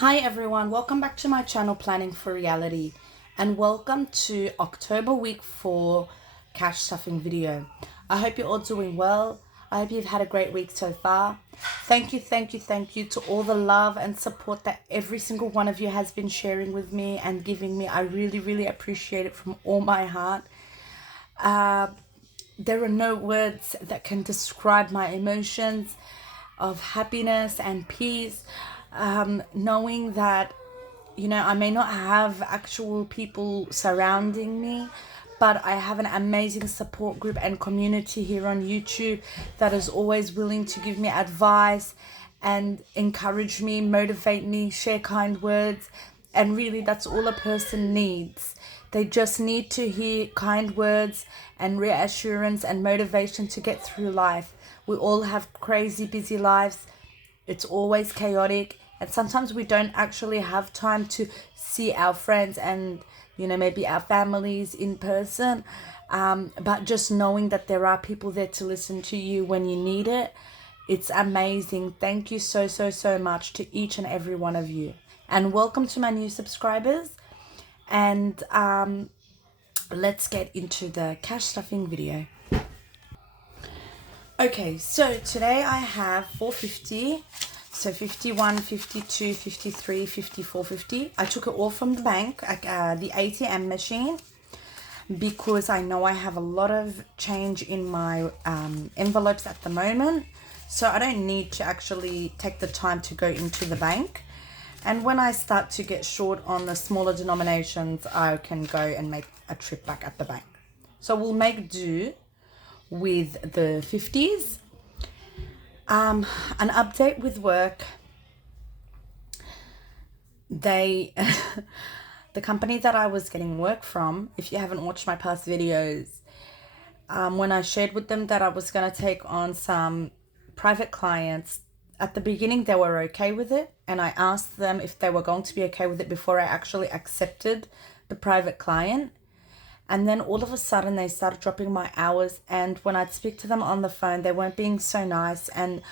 Hi everyone, welcome back to my channel Planning for Reality and welcome to October week 4 cash stuffing video. I hope you're all doing well. I hope you've had a great week so far. Thank you to all the love and support that every single one of you has been sharing with me and giving me. I really appreciate it from all my heart. There are no words that can describe my emotions of happiness and peace, knowing that, I may not have actual people surrounding me, but I have an amazing support group and community here on YouTube that is always willing to give me advice and encourage me, motivate me, share kind words. And really, that's all a person needs. They just need to hear kind words and reassurance and motivation to get through life. We all have crazy, busy lives. It's always chaotic. And sometimes we don't actually have time to see our friends and, maybe our families in person. But just knowing that there are people there to listen to you when you need it, it's amazing. Thank you so much to each and every one of you. And welcome to my new subscribers. And let's get into the cash stuffing video. Okay, so today I have 450. So 51, 52, 53, 54, 50. I took it all from the bank, the ATM machine, because I know I have a lot of change in my envelopes at the moment. So I don't need to actually take the time to go into the bank. And when I start to get short on the smaller denominations, I can go and make a trip back at the bank. So we'll make do with the 50s. An update with work. The company that I was getting work from, if you haven't watched my past videos, when I shared with them that I was going to take on some private clients, at the beginning they were okay with it, and I asked them if they were going to be okay with it before I actually accepted the private client. And then all of a sudden they started dropping my hours, and when I'd speak to them on the phone, they weren't being so nice. And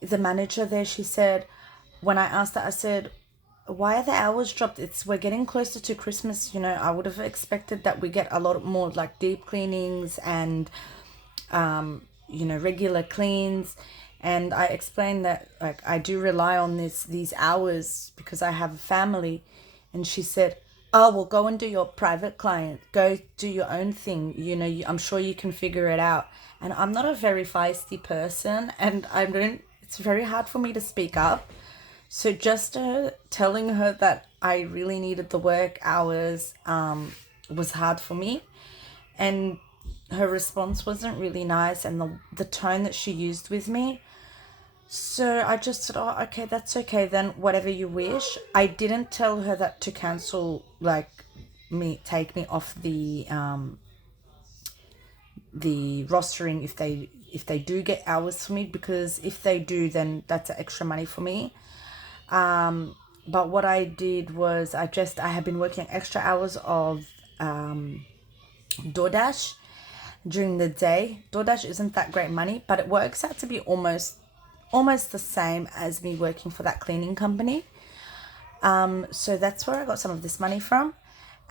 the manager there, she said, when I asked her, I said, why are the hours dropped? We're getting closer to Christmas, I would have expected that we get a lot more like deep cleanings and regular cleans. And I explained that like I do rely on these hours because I have a family. And she said, oh, well, go and do your private client. Go do your own thing. I'm sure you can figure it out. And I'm not a very feisty person, and it's very hard for me to speak up. So just telling her that I really needed the work hours was hard for me. And her response wasn't really nice, and the tone that she used with me. So I just said, oh, okay, that's okay then, whatever you wish. I didn't tell her that to cancel, take me off the rostering if they do get hours for me, because if they do, then that's extra money for me. But what I did was I had been working extra hours of DoorDash during the day. DoorDash isn't that great money, but it works out to be almost the same as me working for that cleaning company. So that's where I got some of this money from.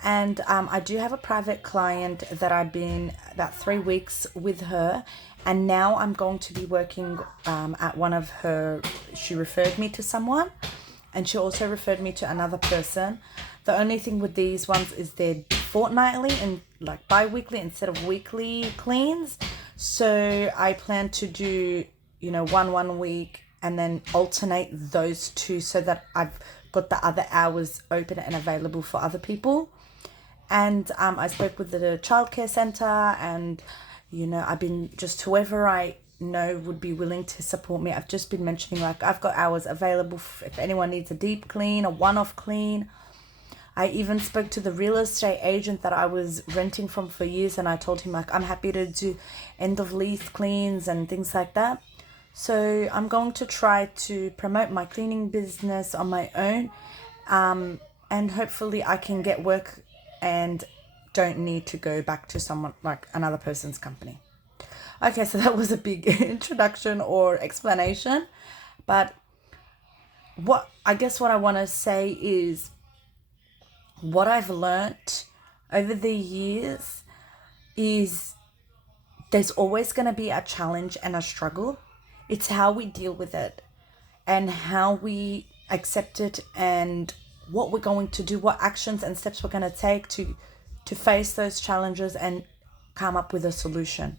And I do have a private client that I've been about 3 weeks with her, and now I'm going to be working at one of her. She referred me to someone, and she also referred me to another person. The only thing with these ones is they're fortnightly and like bi-weekly instead of weekly cleans. So I plan to do one week and then alternate those two so that I've got the other hours open and available for other people. And I spoke with the childcare center, and I've been just whoever I know would be willing to support me. I've just been mentioning like I've got hours available if anyone needs a deep clean, a one-off clean. I even spoke to the real estate agent that I was renting from for years, and I told him like I'm happy to do end of lease cleans and things like that. So I'm going to try to promote my cleaning business on my own, and hopefully I can get work and don't need to go back to someone like another person's company. Okay, so that was a big introduction or explanation, but what I want to say is what I've learnt over the years is there's always going to be a challenge and a struggle. It's how we deal with it and how we accept it and what we're going to do, what actions and steps we're going to take to face those challenges and come up with a solution.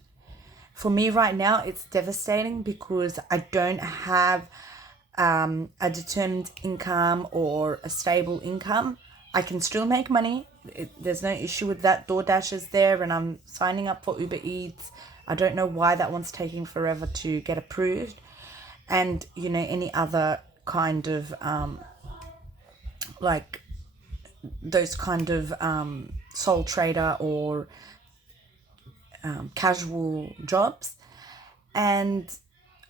For me right now, it's devastating because I don't have a determined income or a stable income. I can still make money. There's no issue with that. DoorDash is there and I'm signing up for Uber Eats. I don't know why that one's taking forever to get approved. And, you know, any other kind of, like those kind of sole trader or casual jobs. And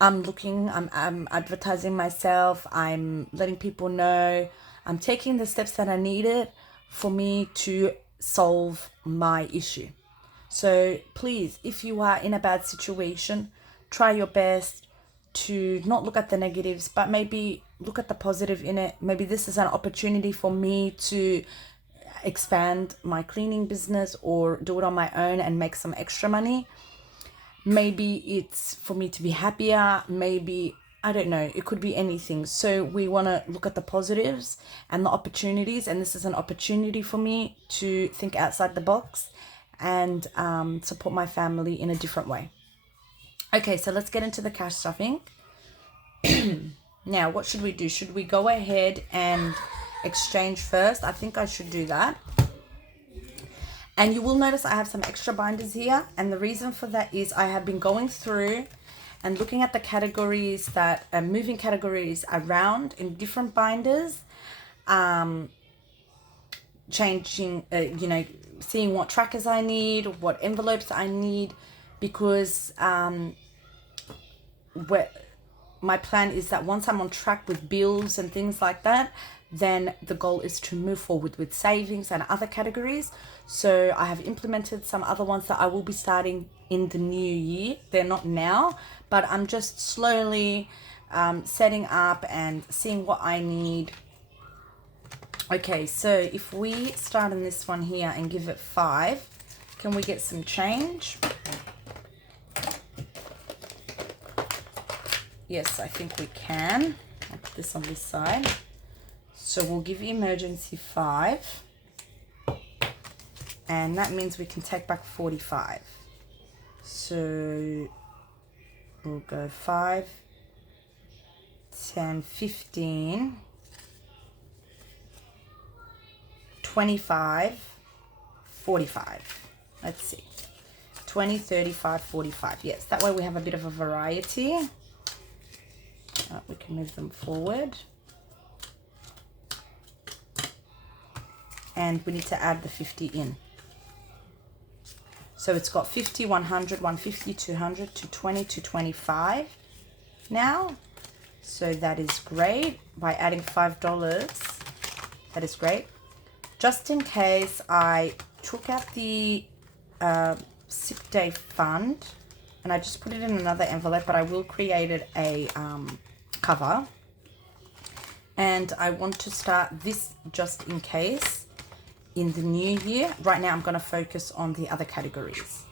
I'm advertising myself, I'm letting people know, I'm taking the steps that are needed for me to solve my issue. So please, if you are in a bad situation, try your best to not look at the negatives, but maybe look at the positive in it. Maybe this is an opportunity for me to expand my cleaning business or do it on my own and make some extra money. Maybe it's for me to be happier. Maybe, I don't know, it could be anything. So we want to look at the positives and the opportunities. And this is an opportunity for me to think outside the box and support my family in a different way. Okay, so let's get into the cash stuffing. Now, what should we do? Should we go ahead and exchange first? I think I should do that. And you will notice I have some extra binders here. And the reason for that is I have been going through and looking at the categories that are moving categories around in different binders, changing, seeing what trackers I need, what envelopes I need, because my plan is that once I'm on track with bills and things like that, then the goal is to move forward with savings and other categories. So I have implemented some other ones that I will be starting in the new year. They're not now, but I'm just slowly setting up and seeing what I need. Okay, so if we start on this one here and give it 5, can we get some change? Yes, I think we can. I'll put this on this side. So we'll give emergency 5. And that means we can take back 45. So we'll go 5, 10, 15, 25, 45. Let's see. 20, 35, 45. Yes, that way we have a bit of a variety. We can move them forward. And we need to add the 50 in. So it's got 50, 100, 150, 200, 220, 225 now. So that is great. By adding $5, that is great. Just in case, I took out the sick day fund and I just put it in another envelope, but I will create it a cover. And I want to start this just in case in the new year. Right now I'm going to focus on the other categories.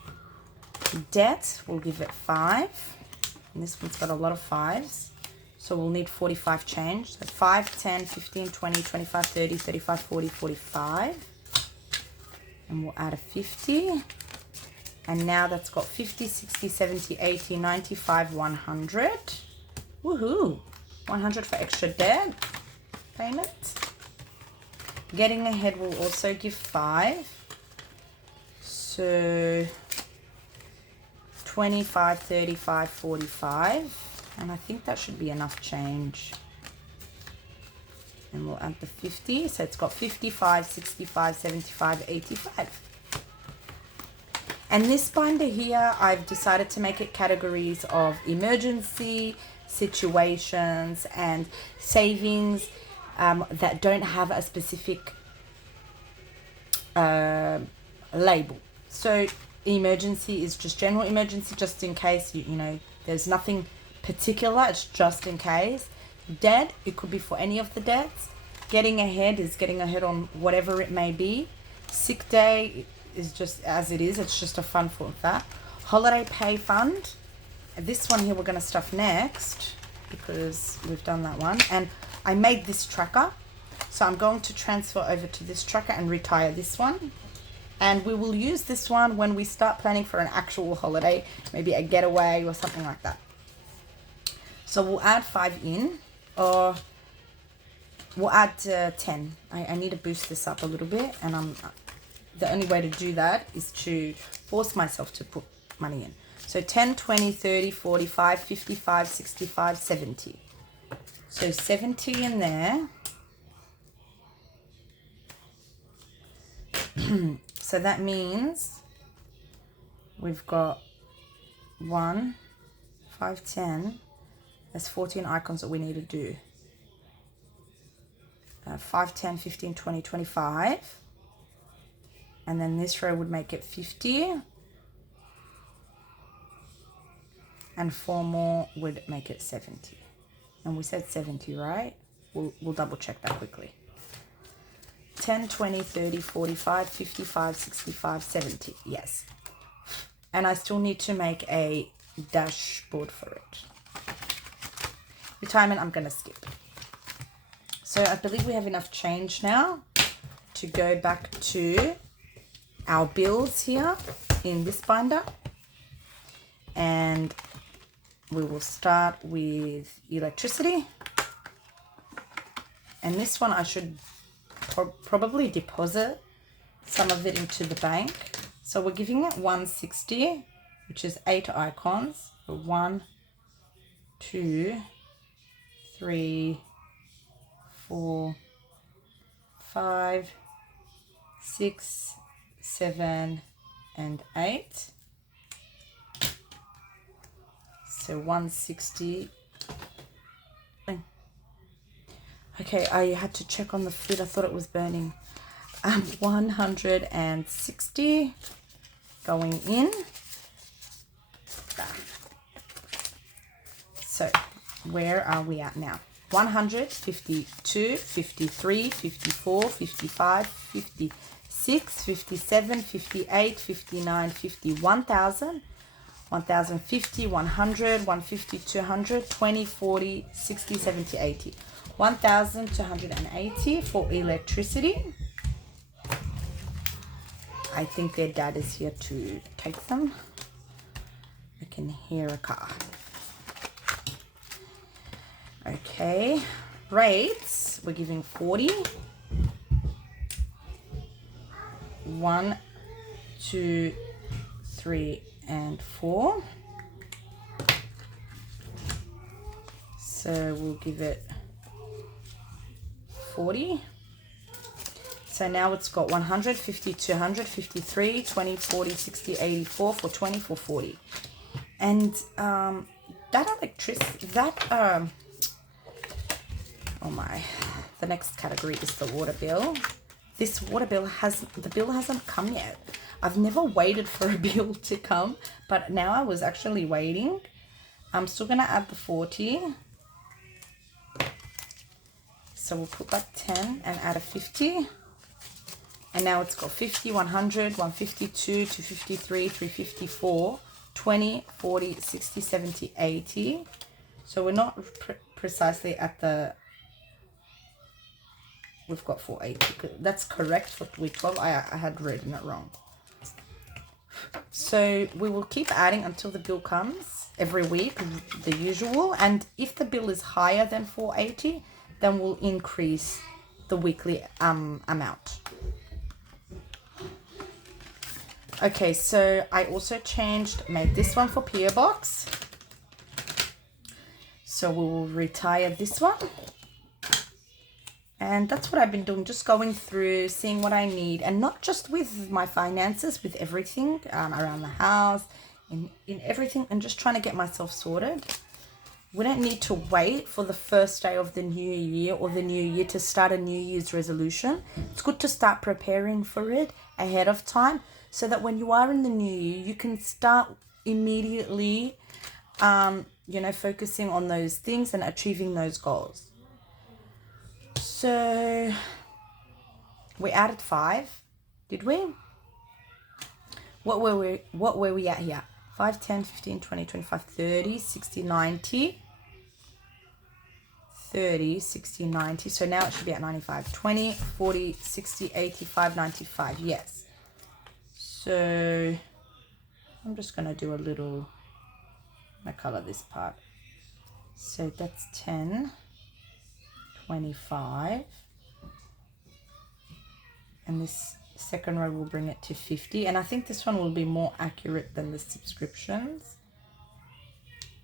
Debt, we'll give it 5. And this one's got a lot of 5s. So we'll need 45 change. So 5, 10, 15, 20, 25, 30, 35, 40, 45. And we'll add a 50. And now that's got 50, 60, 70, 80, 95, 100. Woohoo! 100 for extra debt payment. Getting ahead will also give 5. So 25, 35, 45. And I think that should be enough change. And we'll add the 50. So it's got 55, 65, 75, 85. And this binder here, I've decided to make it categories of emergency, situations, and savings that don't have a specific label. So emergency is just general emergency, just in case, you know, there's nothing particular, it's just in case. dead, it could be for any of the deads. Getting ahead is getting ahead on whatever it may be. Sick day is just as it is. It's just a fund for that. Holiday pay fund. This one here we're going to stuff next because we've done that one. And I made this tracker. So I'm going to transfer over to this tracker and retire this one. And we will use this one when we start planning for an actual holiday, maybe a getaway or something like that. So we'll add 5 in, or we'll add 10. I need to boost this up a little bit, and the only way to do that is to force myself to put money in. So 10, 20, 30, 45, 55, 65, 70. So 70 in there. So that means we've got 1, 5, 10. There's 14 icons that we need to do. 5, 10, 15, 20, 25. And then this row would make it 50. And 4 more would make it 70. And we said 70, right? We'll double check that quickly. 10, 20, 30, 45, 55, 65, 70. Yes. And I still need to make a dashboard for it. Retirement, I'm going to skip. So I believe we have enough change now to go back to our bills here in this binder. And we will start with electricity. And this one I should probably deposit some of it into the bank. So we're giving it 160, which is 8 icons. 1, 2, 3, 4, 5, 6, 7, and 8. So 160. Okay, I had to check on the food. I thought it was burning. 160 going in. So where are we at now? 100, 52, 53, 54, 55, 56, 57, 58, 59, 50, 1,000, 1,050, 100, 150, 200, 20, 40, 60, 70, 80. 1,280 for electricity. I think their dad is here to take them. I can hear a car. Okay, rates, we're giving 40. 1, 2, 3, and 4. So we'll give it 40. So now it's got 100, 50, 200, 53, 20, 40, 60, 84 for 20 for 40. And that electricity, oh my, the next category is the water bill. This water bill the bill hasn't come yet. I've never waited for a bill to come, but now I was actually waiting. I'm still gonna add the 40. So we'll put back 10 and add a 50. And now it's got 50, 100, 152, 253, 354, 20, 40, 60, 70, 80. So we're not precisely at the... We've got 480. That's correct for week 12. I had written it wrong. So we will keep adding until the bill comes every week, the usual. And if the bill is higher than 480, then we'll increase the weekly amount. Okay, so I also made this one for PO Box. So we will retire this one. And that's what I've been doing, just going through, seeing what I need, and not just with my finances, with everything around the house, in everything, and just trying to get myself sorted. We don't need to wait for the first day of the new year or the new year to start a New Year's resolution. It's good to start preparing for it ahead of time so that when you are in the new year, you can start immediately you know, focusing on those things and achieving those goals. So we added 5, did we? What were we at here? 5, 10, 15, 20, 25, 30, 60, 90. 30, 60, 90. So now it should be at 95. 20, 40, 60, 85, 95. Yes. So I'm just going to do a little, I color this part. So that's 10, 25. And this second row will bring it to 50. And I think this one will be more accurate than the subscriptions.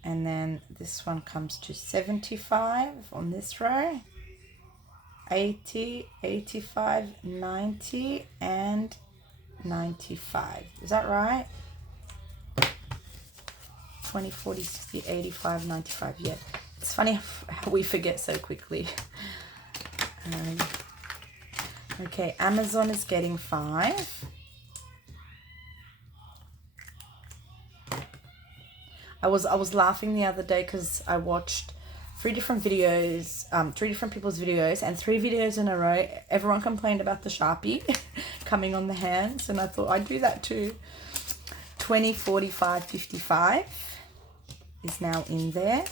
And then this one comes to 75 on this row. 80, 85, 90, and 95. Is that right? 20, 40, 60, 85, 95. Yeah. It's funny how we forget so quickly. Okay, Amazon is getting 5. I was laughing the other day because I watched 3 different videos, 3 different people's videos, and 3 videos in a row. Everyone complained about the Sharpie coming on the hands, and I thought I'd do that too. 20, 45, 55 is now in there.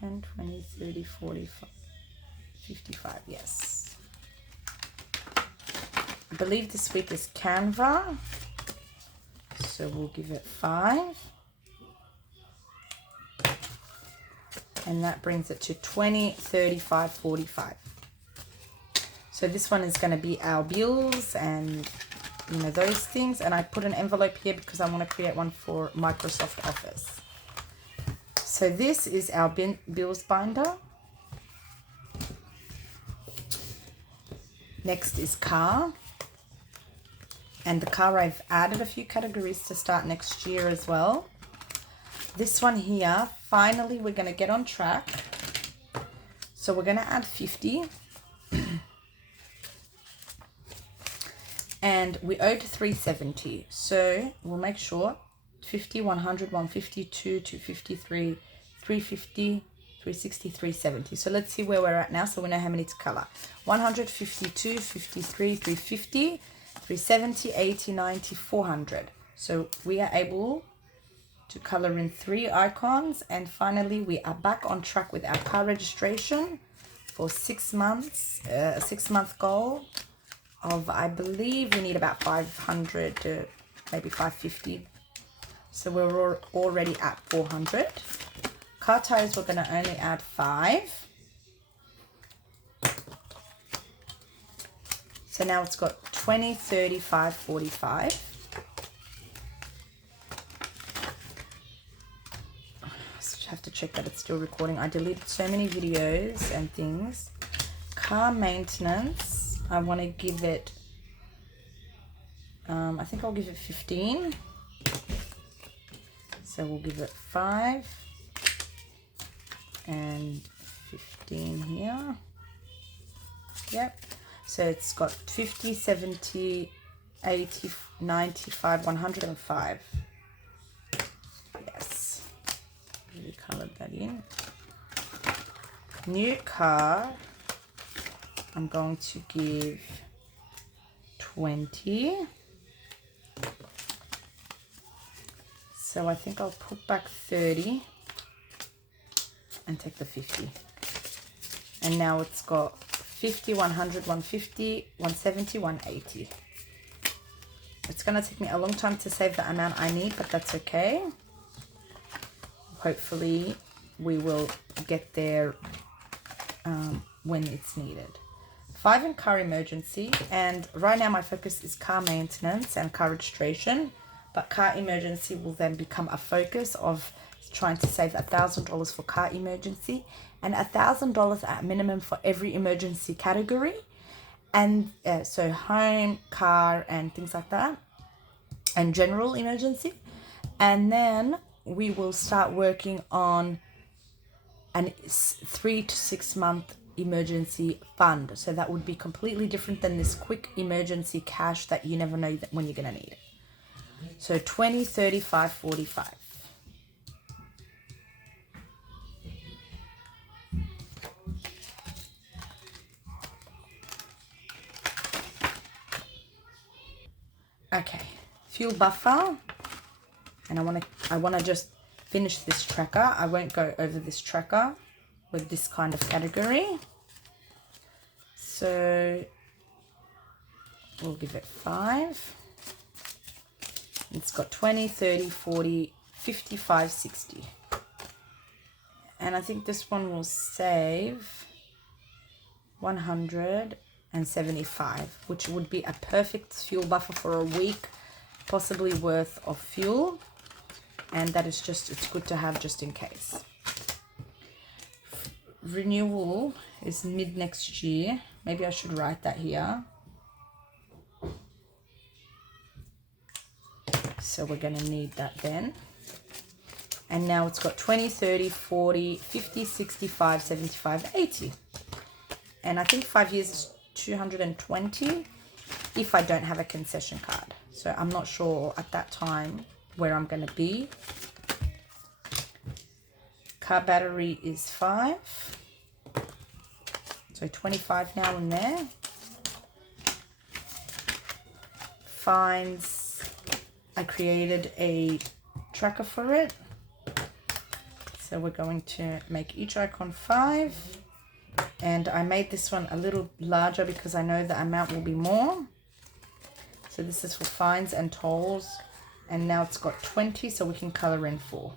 10, 20, 30, 45, 55, yes. I believe this week is Canva, so we'll give it 5. And that brings it to 20, 35, 45. So this one is going to be our bills and, you know, those things. And I put an envelope here because I want to create one for Microsoft Office. So this is our bills binder. Next is car. And the car, I've added a few categories to start next year as well. This one here, finally we're going to get on track. So we're going to add 50. And we owed 370. So we'll make sure 50, 100, 152, 253, 350, 360, 370. So let's see where we're at now so we know how many to color. 152, 53, 350, 370, 80, 90, 400. So we are able to color in 3 icons, and finally we are back on track with our car registration for 6 months, a 6-month goal of, I believe we need about 500 to maybe 550. So we're already at 400. Car tires, we're going to only add 5. So now it's got 20, 35, 45. Have to check that it's still recording. I deleted so many videos and things. Car maintenance, I want to give it, I think I'll give it 15. So we'll give it 5 and 15 here. Yep. So it's got 50, 70, 80, 95, 105. Yes. Really colored that in. New car, I'm going to give 20. So I think I'll put back 30 and take the 50. And now it's got 50, 100, 150, 170, 180. It's going to take me a long time to save the amount I need, but that's okay. Hopefully we will get there when it's needed. 5 in car emergency, and right now my focus is car maintenance and car registration, but car emergency will then become a focus of trying to save $1,000 for car emergency and $1,000 at minimum for every emergency category, and so home, car, and things like that, and general emergency. And then we will start working on an 3 to 6 month emergency fund. So that would be completely different than this quick emergency cash that you never know when you're going to need it. So 20, 35, 45. Okay, fuel buffer, and I want to just finish this tracker. I won't go over this tracker with this kind of category. So we'll give it 5. It's got 20, 30, 40, 55, 60. And I think this one will save 175, which would be a perfect fuel buffer for a week, possibly worth of fuel. And that is just, it's good to have just in case. Renewal is mid next year. Maybe I should write that here. So we're going to need that then. And now it's got 20, 30, 40, 50, 65, 75, 80. And I think 5 years is 220 if I don't have a concession card. So I'm not sure at that time where I'm going to be. Car battery is 5. So 25 now and there. Fines, I created a tracker for it. So we're going to make each icon 5. And I made this one a little larger because I know the amount will be more. So this is for fines and tolls. And now it's got 20, so we can color in 4.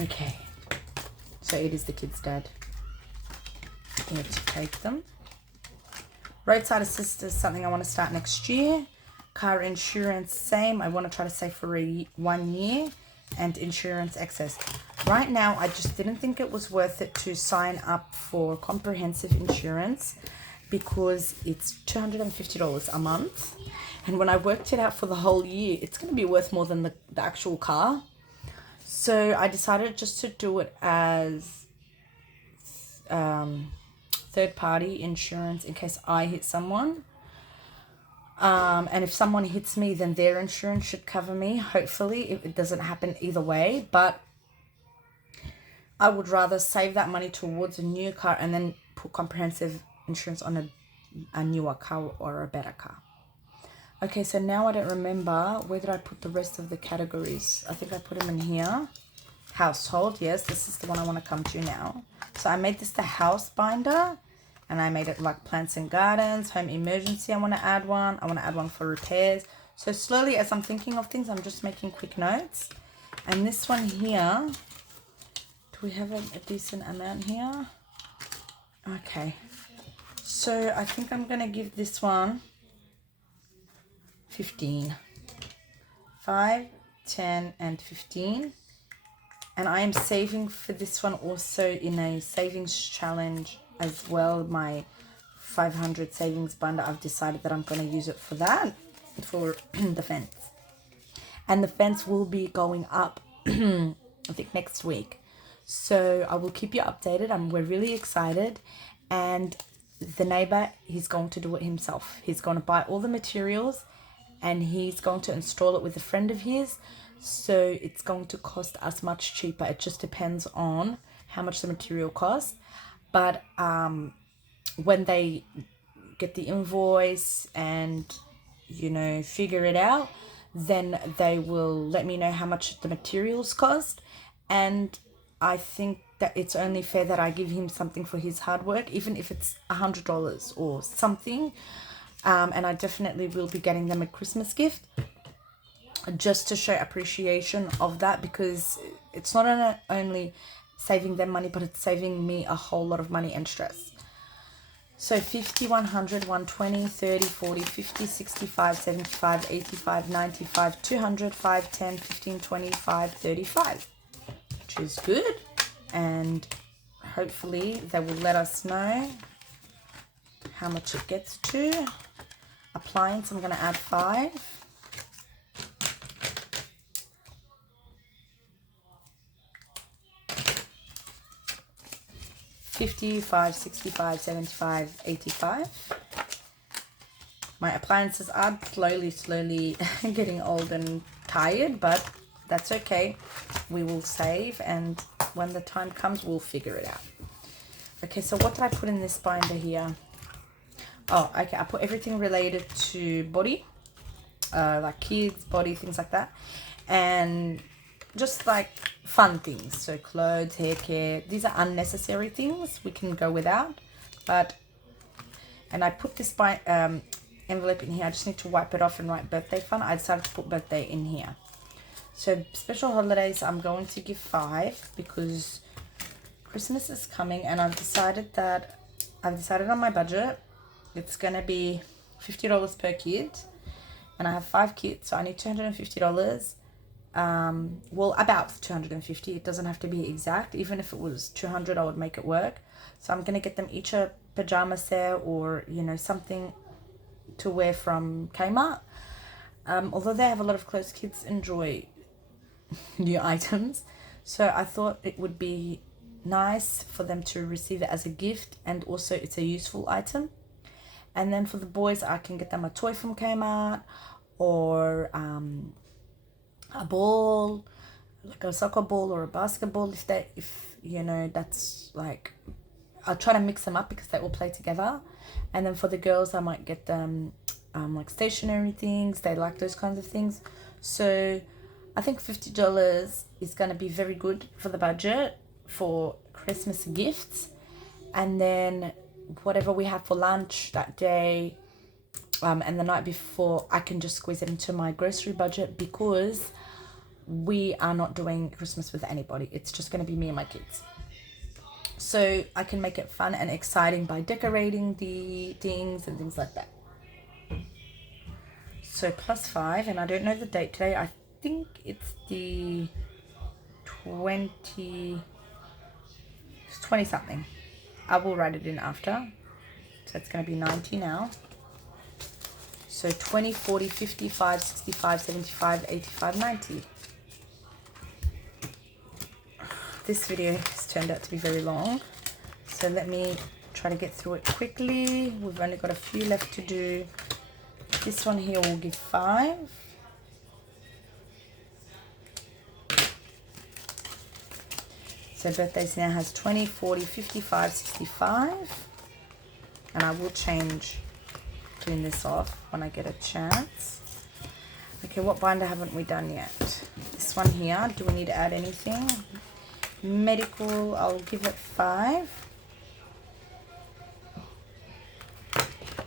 Okay. So it is the kid's dad. We have to take them. Roadside assist is something I want to start next year. Car insurance, same. I want to try to save for 1 year. And insurance excess. Right now, I just didn't think it was worth it to sign up for comprehensive insurance because it's $250 a month. And when I worked it out for the whole year, it's going to be worth more than the actual car. So I decided just to do it as third-party insurance in case I hit someone. And if someone hits me, then their insurance should cover me. Hopefully, it doesn't happen either way. But I would rather save that money towards a new car and then put comprehensive insurance on a newer car or a better car. Okay, so now I don't remember. Where did I put the rest of the categories? I think I put them in here. Household, yes, this is the one I want to come to now. So I made this the house binder. And I made it like plants and gardens, home emergency. I want to add one. I want to add one for repairs. So slowly, as I'm thinking of things, I'm just making quick notes. And this one here, do we have a decent amount here? Okay. So I think I'm going to give this one 15. 5, 10, and 15. And I am saving for this one also in a savings challenge as well. My 500 savings binder, I've decided that I'm going to use it for that, for the fence. And the fence will be going up, I think, next week. So I will keep you updated. We're really excited. And the neighbor, he's going to do it himself. He's going to buy all the materials and he's going to install it with a friend of his. So it's going to cost us much cheaper. It just depends on how much the material costs. But when they get the invoice and, you know, figure it out, then they will let me know how much the materials cost. And I think that it's only fair that I give him something for his hard work, even if it's $100 or something. And I definitely will be getting them a Christmas gift just to show appreciation of that, because it's not only saving them money, but it's saving me a whole lot of money and stress. So 50, 100, 120, 30, 40, 50, 65, 75, 85, 95, 200, 5, 10, 15, 25, 35, which is good. And hopefully they will let us know how much it gets to. Appliance, I'm going to add 5. 55, 65, 75, 85. My appliances are slowly getting old and tired, but that's okay. We will save, and when the time comes, we'll figure it out. Okay, so what did I put in this binder here? Oh, okay, I put everything related to body, like kids, body, things like that. And just like fun things. So clothes, hair care. These are unnecessary things we can go without. And I put this envelope in here. I just need to wipe it off and write birthday fun. I decided to put birthday in here. So special holidays, I'm going to give 5 because Christmas is coming, and I've decided on my budget. It's gonna be $50 per kid, and I have 5 kids, so I need $250. Well, about $250. It doesn't have to be exact. Even if it was $200, I would make it work. So I'm gonna get them each a pajama set, or something to wear from Kmart. Although they have a lot of clothes, kids enjoy new items, so I thought it would be nice for them to receive it as a gift, and also it's a useful item. And then for the boys, I can get them a toy from Kmart, or a ball, like a soccer ball or a basketball, if that's like, I'll try to mix them up because they all play together. And then for the girls, I might get them like stationery things. They like those kinds of things. So I think $50 is going to be very good for the budget for Christmas gifts. And then whatever we have for lunch that day and the night before, I can just squeeze it into my grocery budget, because we are not doing Christmas with anybody. It's just going to be me and my kids. So I can make it fun and exciting by decorating the things and things like that. So plus 5, and I don't know the date today. I think it's the 20 something. I will write it in after. So it's going to be 90 now. So 20, 40, 55, 65, 75, 85, 90. This video has turned out to be very long, so let me try to get through it quickly. We've only got a few left to do. This one here will give 5. So birthdays now has 20, 40, 55, 65. And I will change doing this off when I get a chance. Okay, what binder haven't we done yet? This one here, do we need to add anything? Medical, I'll give it 5.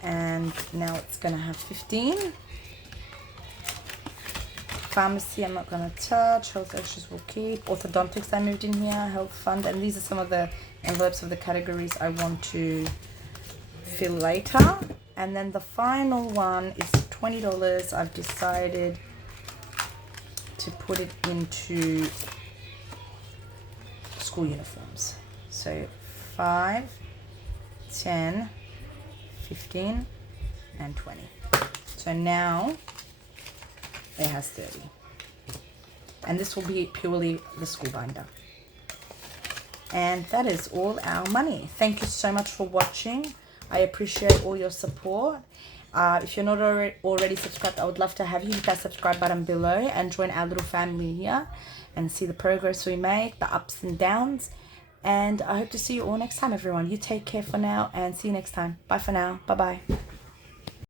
And now it's going to have 15. Pharmacy, I'm not going to touch. Health issues will keep. Orthodontics, I moved in here. Health fund. And these are some of the envelopes of the categories I want to fill later. And then the final one is $20. I've decided to put it into school uniforms. So 5, 10, 15, and 20. So now it has 30. And this will be purely the school binder. And that is all our money. Thank you so much for watching. I appreciate all your support. If you're not already subscribed, I would love to have you hit that subscribe button below and join our little family here and see the progress we make, the ups and downs. And I hope to see you all next time, everyone. You take care for now, and see you next time. Bye for now. Bye-bye.